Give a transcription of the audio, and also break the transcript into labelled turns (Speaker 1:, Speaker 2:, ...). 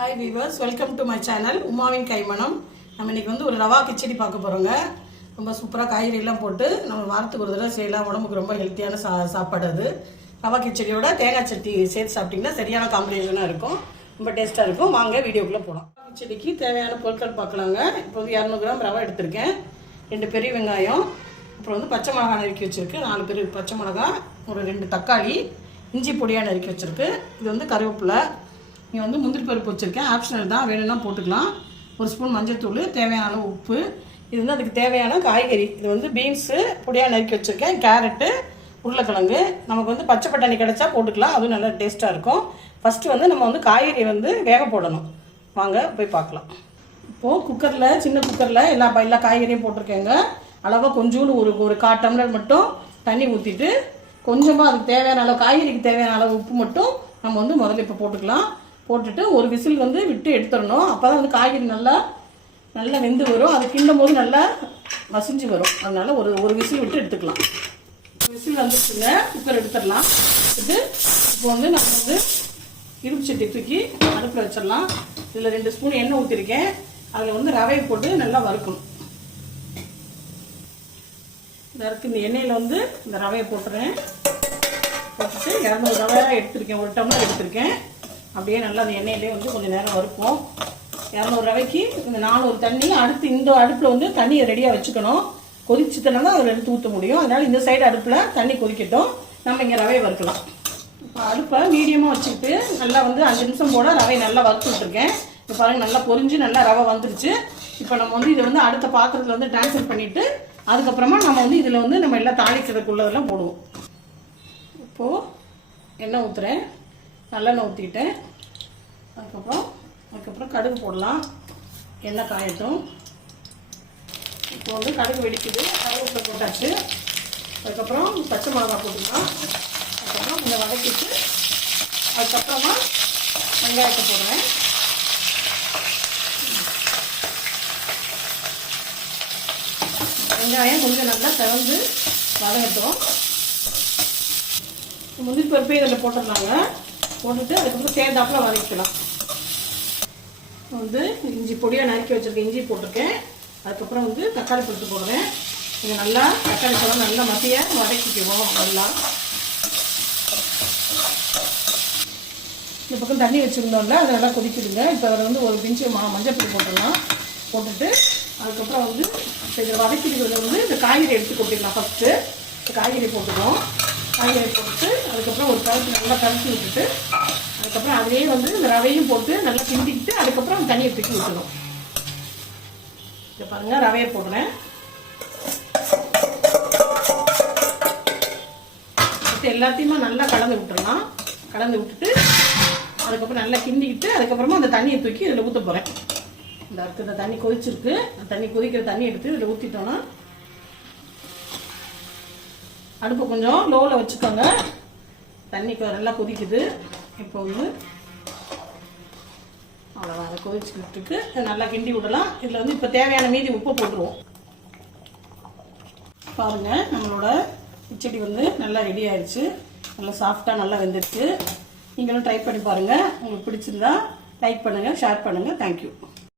Speaker 1: Hi viewers welcome to my channel உமாவின் கைமணம் நம்ம இன்னைக்கு வந்து ஒரு ரவா கிச்சடி பார்க்க போகிறோங்க ரொம்ப சூப்பராக காய்கறிலாம் போட்டு நம்ம வாரத்துக்கு ஒரு தடவை செய்யலாம். உடம்புக்கு ரொம்ப ஹெல்த்தியான சா சாப்பாடு அது. ரவா கிச்சடியோட தேங்காய் சட்னி சேர்த்து சாப்பிட்டிங்கன்னா சரியான காம்பினேஷனாக இருக்கும். ரொம்ப டேஸ்ட்டாக இருக்கும். வாங்க வீடியோக்குள்ளே போகலாம் ரவா கிச்சடிக்கு தேவையான பொருட்கள் பார்க்கலாங்க. இப்போ வந்து இரநூறு கிராம் ரவா எடுத்திருக்கேன். ரெண்டு பெரிய வெங்காயம் அப்புறம் வந்து பச்சை மிளகா நறுக்கி வச்சுருக்கு. நாலு பெரிய பச்சை மிளகா ஒரு ரெண்டு தக்காளி இஞ்சி பொடியாக நறுக்கி வச்சுருக்கு. இது வந்து கருவேப்பிலை இங்கே வந்து முந்திரி பருப்பு வச்சுருக்கேன். ஆப்ஷனல் தான். வேணும்னா போட்டுக்கலாம். ஒரு ஸ்பூன் மஞ்சள்தூள் தேவையான அளவு உப்பு. இது வந்து அதுக்கு தேவையான காய்கறி. இது வந்து பீன்ஸு பொடியாக நறுக்கி வச்சுருக்கேன். கேரட்டு உருளைக்கிழங்கு. நமக்கு வந்து பச்சை பட்டாணி கிடச்சா போட்டுக்கலாம். அதுவும் நல்லா டேஸ்ட்டாக இருக்கும். ஃபஸ்ட்டு வந்து நம்ம வந்து காய்கறி வந்து வேக போடணும். வாங்க போய் பார்க்கலாம். இப்போது குக்கரில் சின்ன குக்கரில் எல்லா எல்லா காய்கறியும் போட்டிருக்கேங்க. அளவாக கொஞ்சோண்டு ஒரு ஒரு கால் டம்ளர் மட்டும் தண்ணி ஊற்றிட்டு கொஞ்சமாக அதுக்கு தேவையான அளவு காய்கறிக்கு தேவையான அளவு உப்பு மட்டும் நம்ம வந்து முதல்ல இப்போ போட்டுக்கலாம். போட்டுட்டு ஒரு விசில் வந்து விட்டு எடுத்துடணும். அப்போ தான் வந்து காய்கறி நல்லா நல்லா வெந்து வரும். அது கிண்டும் போது நல்லா மசிஞ்சு வரும். அதனால் ஒரு ஒரு விசில் விட்டு எடுத்துக்கலாம். விசில் வந்துச்சுங்க குக்கர் எடுத்துடலாம். இது இப்போ வந்து நம்ம வந்து இரும்பு சட்டி தூக்கி அடுப்பில் வச்சிடலாம். இதில் ரெண்டு ஸ்பூன் எண்ணெய் ஊற்றிருக்கேன் அதில் வந்து ரவையை போட்டு நல்லா வறுக்கணும். இதற்கு இந்த எண்ணெயில் வந்து இந்த ரவையை போட்டுறேன். போட்டுட்டு இரநூறு ரவையாக எடுத்திருக்கேன். ஒரு டம்ளர் எடுத்திருக்கேன். அப்படியே நல்லா அந்த எண்ணெயிலே வந்து கொஞ்சம் நேரம் வறுப்போம். இரநூறு ரவைக்கு இந்த நானூறு தண்ணி அடுத்து இந்த அடுப்பில் வந்து தண்ணியை ரெடியாக வச்சுக்கணும். கொதிச்சுத்தனா தான் அதில் எடுத்து ஊற்ற முடியும். அதனால் இந்த சைடு அடுப்பில் தண்ணி கொதிக்கட்டும். நம்ம இங்கே ரவையை வறுக்கலாம். இப்போ அடுப்பை மீடியமாக வச்சுக்கிட்டு நல்லா வந்து அஞ்சு நிமிஷம் போட ரவையை நல்லா வறுத்து விட்டுருக்கேன். இப்போ பாருங்கள் நல்லா பொரிஞ்சு நல்லா ரவை வந்துருச்சு. இப்போ நம்ம வந்து இதை வந்து அடுத்த பாத்திரத்தில் வந்து ட்ரான்ஸ்ஃபர் பண்ணிவிட்டு அதுக்கப்புறமா நம்ம வந்து இதில் வந்து நம்ம எல்லாம் தாளிக்கிறதுக்குள்ளதெல்லாம் போடுவோம். இப்போது எண்ணெய் ஊற்றுறேன் நல்லெண்ணெய் ஊற்றிக்கிட்டேன் அதுக்கப்புறம் அதுக்கப்புறம் கடுகு போடலாம். எண்ணெய் காயட்டும். இப்போ வந்து கடுகு வெடிக்குது. கருவேப்பிலை போட்டாச்சு. அதுக்கப்புறம் பச்சை மிளகா போட்டுக்கலாம். அதுக்கப்புறம் கொஞ்சம் வதக்கிட்டு அதுக்கப்புறமா வெங்காயத்தை போடுவேன் வெங்காயம் கொஞ்சம் நல்லா திறந்து வதங்கட்டும். முந்திரி பருப்பே இதில் போட்டுடலாங்க. போட்டுட்டு அதுக்கப்புறம் தேர்ந்தாப்பில் வதக்கிக்கலாம். வந்து இஞ்சி பொடியாக நறுக்கி வச்சிருக்கேன் இஞ்சி போட்டிருக்கேன். அதுக்கப்புறம் வந்து தக்காளி பருப்பு போடுவேன் இது நல்லா தக்காளி பழம் நல்லா மத்திய வதக்கிக்குவோம் நல்லா. இந்த பக்கம் தண்ணி வச்சுருந்தோம்ல அதை நல்லா கொதிக்கிடுங்க. இப்போ அதில் வந்து ஒரு பிஞ்சு மா மஞ்சள் போட்டுடலாம். போட்டுட்டு அதுக்கப்புறம் வந்து இதில் வதக்கிடுறதுல வந்து இந்த காய்கறி எடுத்து கொட்டிடலாம் ஃபஸ்ட்டு காய்கறி போட்டுக்குவோம் காய்கறி போட்டுட்டு அதுக்கப்புறம் ஒரு கலத்து நல்லா கலக்கி விட்டுட்டு அதுக்கப்புறம் அதிலேயே வந்து இந்த ரவையும் போட்டு நல்லா கிண்டிக்கிட்டு அதுக்கப்புறம் தண்ணியை தூக்கி ஊற்றணும் இதை பாருங்கள் ரவையை போடுறேன். அடுத்து எல்லாத்தையுமே நல்லா கலந்து விட்டுடலாம் கலந்து விட்டுட்டு அதுக்கப்புறம் நல்லா கிண்டிக்கிட்டு அதுக்கப்புறமா அந்த தண்ணியை தூக்கி இதில் ஊற்ற போகிறேன் இந்த அடுத்து இந்த தண்ணி கொதிச்சிருக்கு. அந்த தண்ணி கொதிக்கிற தண்ணி எடுத்து இதில் ஊற்றிட்டோன்னா அடுப்பு கொஞ்சம் லோவில் வச்சுக்கோங்க. தண்ணி நல்லா கொதிக்குது. இப்போ வந்து அவ்வளோதான் அதை கொதிச்சுக்கிட்டுருக்கு நல்லா கிண்டி விடலாம். இதில் வந்து இப்போ தேவையான மீதி உப்பு போட்டுருவோம். பாருங்கள் நம்மளோட கிச்சடி வந்து நல்லா ரெடி ஆயிடுச்சு. நல்லா சாஃப்டாக நல்லா வெந்துருச்சு. நீங்களும் ட்ரை பண்ணி பாருங்கள் உங்களுக்கு பிடிச்சிருந்தா லைக் பண்ணுங்கள் ஷேர் பண்ணுங்கள் தேங்க்யூ